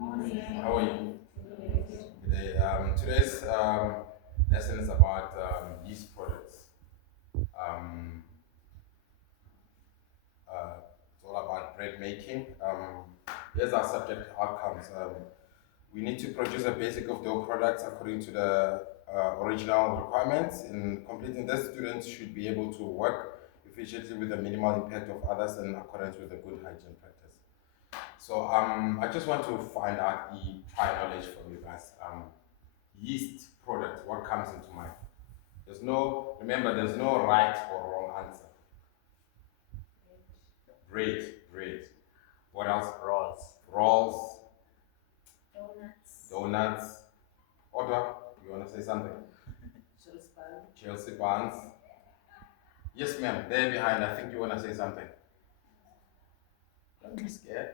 How are you? Today, today's lesson is about yeast products. Um, it's all about bread making. Here's our subject outcomes. We need to produce a basic of dough products according to the original requirements. In completing this, students should be able to work efficiently with the minimal impact of others in accordance with the good hygiene practice. So I just want to find out the prior knowledge from you guys. Yeast product, what comes into mind? Remember, there's no right or wrong answer. Bread. What else? Rolls, donuts. Order, you want to say something? Chelsea buns. Yes, ma'am, there behind, I think you want to say something. Don't be scared.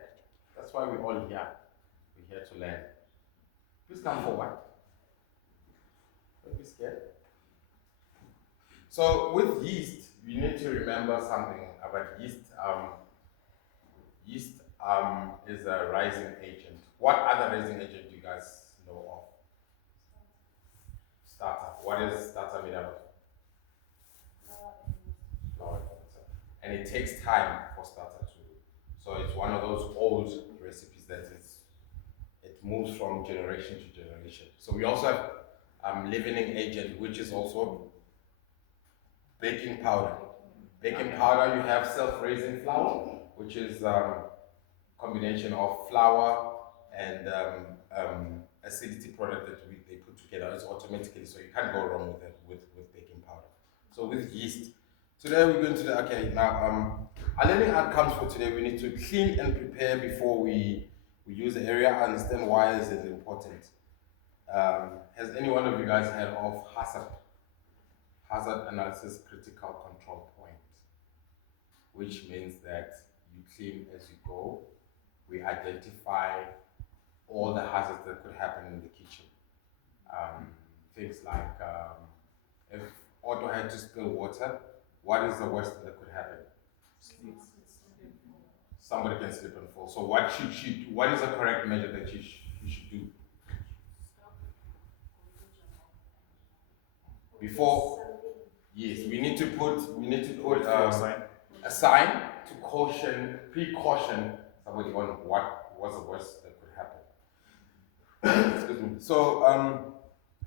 That's why we're all here. We're here to learn. Please come forward. Don't be scared. So with yeast, you need to remember something about yeast. Yeast is a rising agent. What other rising agent do you guys know of? Starter. What is starter made out of? Flour and water. And it takes time for starter to. So it's one of those old recipes that it moves from generation to generation. So we also have leavening agent, which is also baking powder. Baking powder, you have self-raising flour, which is combination of flour and acidity product that they put together. It's automatically, so you can't go wrong with it with baking powder. So with yeast, today we're going to the okay now. Our learning outcomes for today: we need to clean and prepare before we use the area. Understand why is it important. Has any one of you guys heard of hazard analysis critical control point, which means that you clean as you go. We identify all the hazards that could happen in the kitchen. Things like if Otto had to spill water, what is the worst that could happen? Somebody can slip and fall. So what is the correct measure that you should do? Before, yes, we need to put a sign to precaution somebody on what was the worst that could happen. Excuse me. So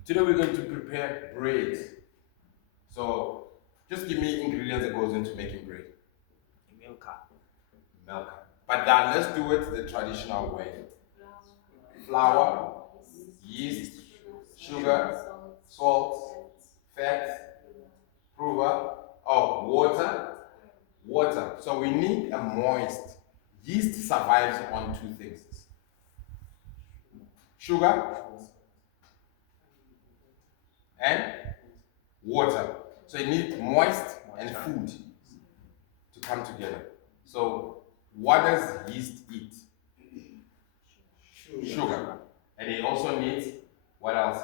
today we're going to prepare bread. So just give me ingredients that goes into making bread. Milk. But then let's do it the traditional way. Flour, yeast, sugar, salt, fat, prover, water. So we need a moist. Yeast survives on two things: sugar and water. So you need moist and food to come together. So what does yeast eat? Sugar. And it also needs what else?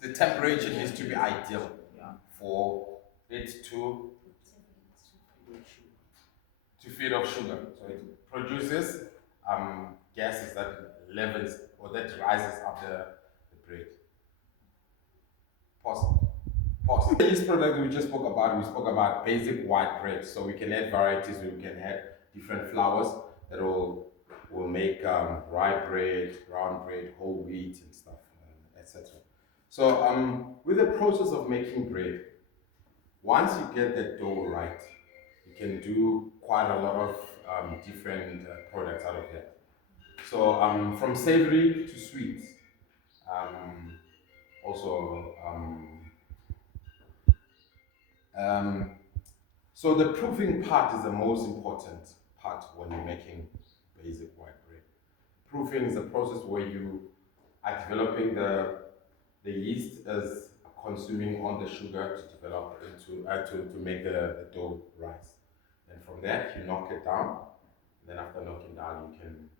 The temperature needs to be ideal for it to feed off sugar. So it produces gases that levels or that rises up the bread. Pause. This product we just spoke about basic white bread. So we can add varieties, we can add different flours that will make rye bread, brown bread, whole wheat and stuff, etc. So with the process of making bread, once you get the dough right, you can do quite a lot of different products out of that. So from savory to sweet, also um, so the proofing part is the most important part when you're making basic white bread. Proofing is a process where you are developing the yeast as consuming on the sugar to develop into to make the dough rise. And from that you knock it down. Then after knocking down, you can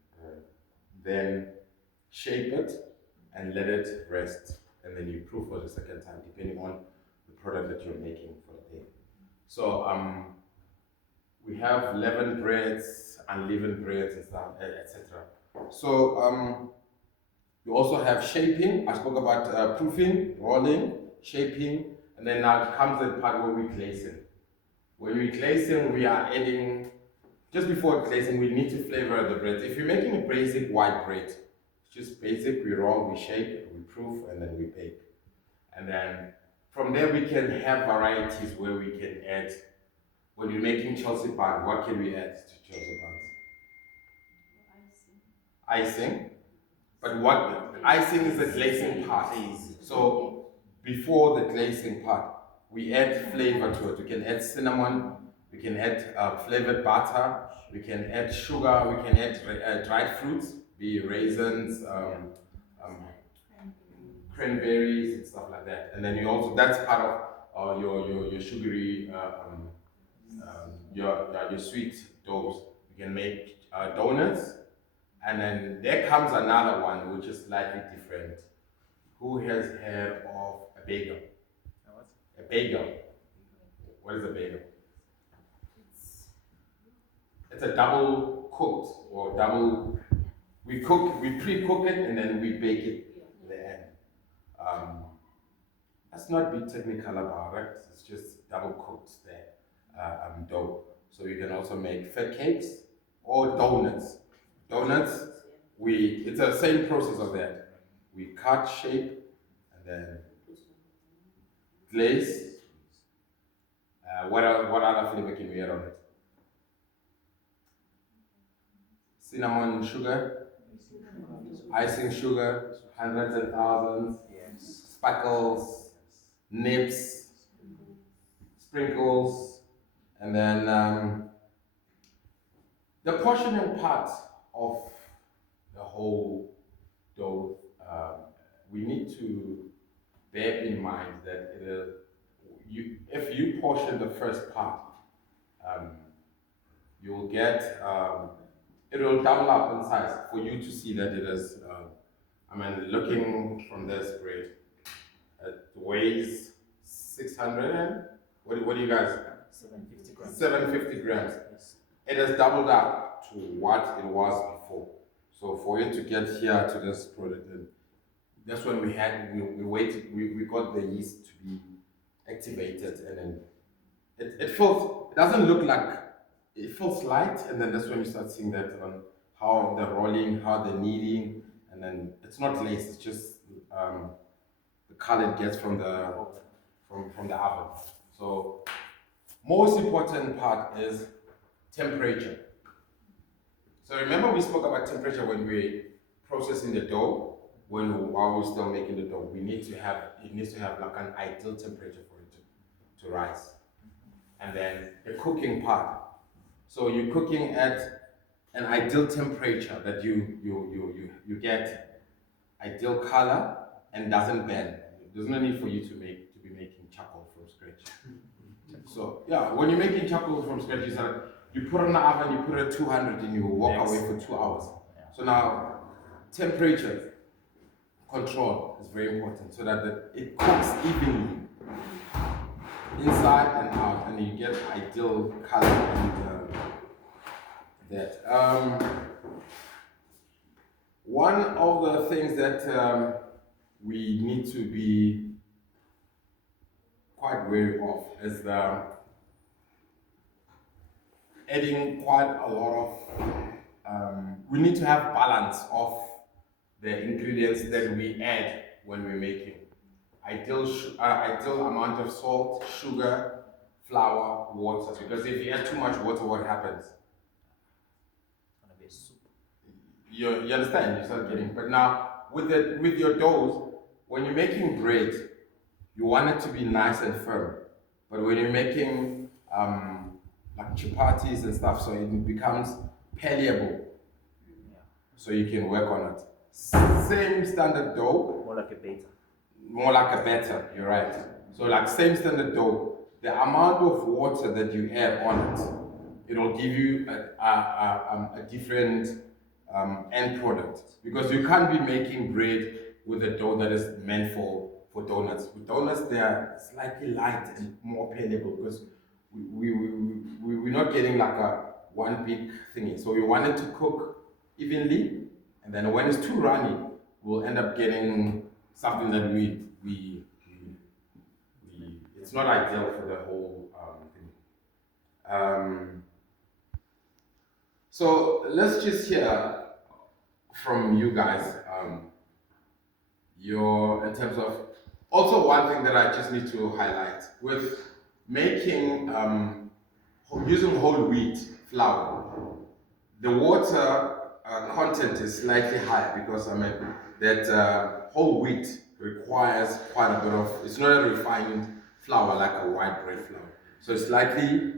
then shape it and let it rest, and then you proof for the second time, depending on the product that you're making for the day. So we have leavened breads, unleavened breads, and stuff, etc. So you also have shaping. I spoke about proofing, rolling, shaping, and then now comes the part where we're glazing. When we're glazing, we are adding, just before glazing, we need to flavor the bread. If you're making a basic white bread, it's just basic, we roll, we shape, we proof, and then we bake. And then from there, we can have varieties where we can add, when you're making Chelsea bun, what can we add to Chelsea buns? Icing. But what icing is the glazing part. So before the glazing part, we add flavor to it. We can add cinnamon, we can add flavored butter, we can add sugar, we can add dried fruits, be raisins, cranberries, and stuff like that. And then you also, that's part of your sugary, your sweet doughs. You can make donuts. And then there comes another one which is slightly different. Who has heard of a bagel? A bagel. What is a bagel? It's a double cooked or double. We pre-cook it and then we bake it in the end. Let's not be technical about it. It's just double cooked dough. So you can also make fat cakes or donuts. Donuts, it's the same process of that. We cut, shape, and then glaze. What other flavor can we add on it? Cinnamon sugar, icing sugar, hundreds and thousands, sparkles, nips, sprinkles, and then the portioning part of the whole dough. We need to bear in mind that if you portion the first part, you'll get, it will double up in size for you to see that it is, looking from this bread, it weighs 600 and, what do you guys? 750 grams. 750 grams. Yes. It has doubled up to what it was before. So for you to get here to this product, that's when we waited, we got the yeast to be activated, and then it doesn't look like, it feels light, and then that's when you start seeing that on how the rolling, how the kneading, and then it's not lace, it's just the color it gets from the oven. So most important part is temperature. So remember we spoke about temperature when we're processing the dough, while we're still making the dough. It needs to have like an ideal temperature for it to rise. And then the cooking part. So you're cooking at an ideal temperature that you get ideal color and doesn't bend. There's no need for you to be making charcoal from scratch. So yeah, when you're making charcoal from scratch, you put it in the oven, you put it at 200 and you walk away for 2 hours. So now temperature control is very important so that it cooks evenly inside and out, and you get ideal color and that. One of the things that we need to be quite wary of is adding quite a lot of, we need to have balance of the ingredients that we add when we're making. Ideal amount of salt, sugar, flour, water. Because if you add too much water, what happens? It's gonna be a soup. You understand? You start getting. But now with your doughs, when you're making bread, you want it to be nice and firm. But when you're making like chapatis and stuff, so it becomes palleable. So you can work on it. Same standard dough. More like a beta. More like a batter, you're right. So like same standard dough, the amount of water that you add on it, it'll give you a different end product. Because you can't be making bread with a dough that is meant for donuts. With donuts, they are slightly light and more palleable because we're not getting like a one big thingy. So we want it to cook evenly, and And then when it's too runny, we'll end up getting something that it's not ideal for the whole thing. So let's just hear from you guys, in terms of, also one thing that I just need to highlight with making, using whole wheat flour, the water content is slightly high because that whole wheat requires quite a bit of, it's not a refined flour like a white bread flour. So it's slightly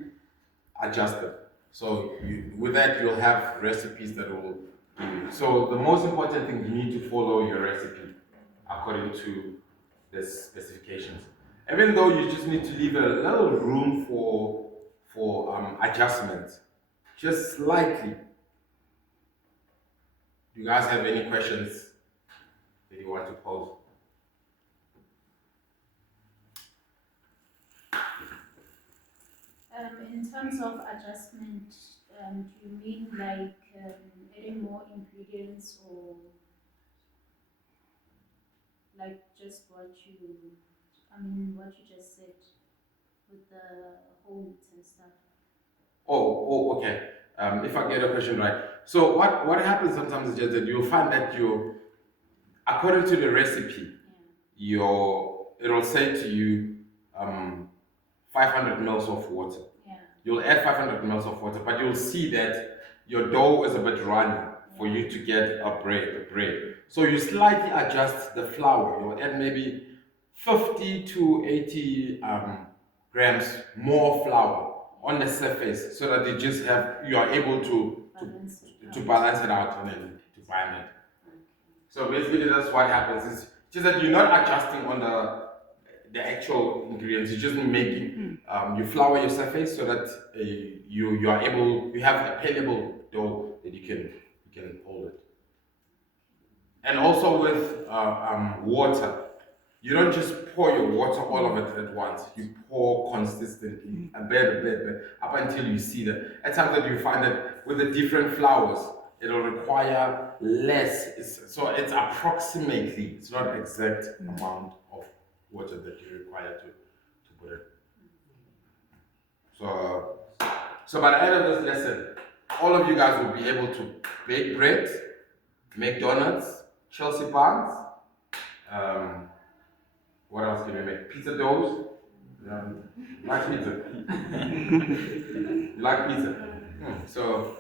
adjusted. So with that, you'll have recipes that will give you. So the most important thing, you need to follow your recipe according to the specifications. Even though you just need to leave a little room for adjustment, just slightly. Do you guys have any questions that you want to pose? In terms of adjustment, do you mean like adding more ingredients or like just what you just said with the whole wheat and stuff? Oh, okay. If I get your question right. So what happens sometimes is just that you'll find that according to the recipe, it'll say to you 500 mils of water. Yeah. You'll add 500 mils of water, but you'll see that your dough is a bit runny for you to get a bread. So you slightly adjust the flour. You'll add maybe 50 to 80 grams more flour on the surface so that you are able to balance it out and then to bind it. So basically that's what happens. It's just that you're not adjusting on the actual ingredients. You're just making you flour your surface so that you have a palatable dough that you can hold it. And also with water, you don't just pour your water all of it at once. You pour consistently, a bit, up until you see that. At times that you find that with the different flours, it'll require less. So it's approximately, it's not exact amount of water that you require to put it. So by the end of this lesson, all of you guys will be able to bake bread, make donuts, Chelsea buns. What else can we make? Pizza doughs. You like pizza? You like pizza? So